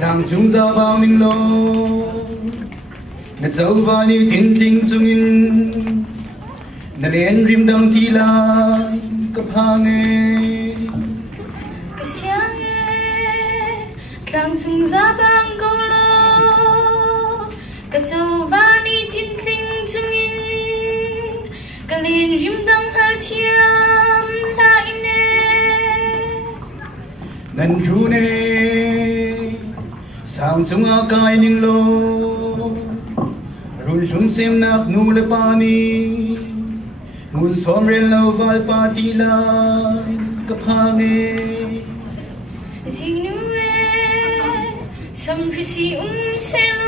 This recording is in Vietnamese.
thằng chúng ra bao mình lo nè dấu vào như tin kinh chung in nè lên rim đằng thi lại cấp hàng nghe cái sáng nghe thằng chúng ra bang câu lo cái dấu vào như tin kinh chung in cái lên rim đằng thal thiam lại nè nên ru nè sang chung a kai ning lo run shum sem nak nu le pani mun som ren lo val pa ti la kaphange Zinue sam prisi selo